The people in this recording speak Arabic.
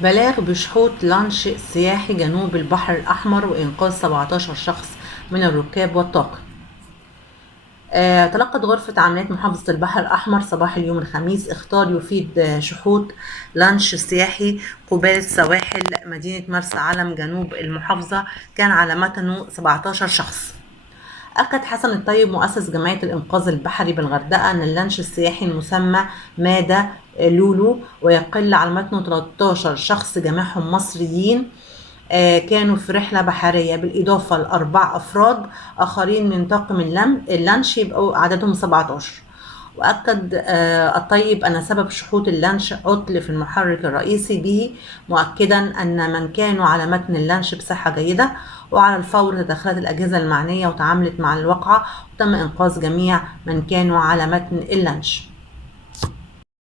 بلاغ بشحوط لانش سياحي جنوب البحر الأحمر وإنقاذ 17 شخص من الركاب والطاقم. تلقت غرفة عمليات محافظة البحر الأحمر صباح اليوم الخميس إخطار يفيد شحوط لانش سياحي قبالة سواحل مدينة مرسى علم جنوب المحافظة، كان على متنه 17 شخص. أكد حسن الطيب مؤسس جمعية الإنقاذ البحري بالغردقة أن اللانش السياحي المسمى مادا لولو ويقل على متنه 13 شخص جميعهم مصريين كانوا في رحلة بحرية، بالإضافة لأربع أفراد آخرين من طاقم اللانش يبقوا عددهم 17. وأكد الطيب أن سبب شحوط اللانش عطل في المحرك الرئيسي به، مؤكدا أن من كانوا على متن اللانش بصحة جيدة، وعلى الفور تدخلت الأجهزة المعنية وتعاملت مع الواقعة وتم إنقاذ جميع من كانوا على متن اللانش.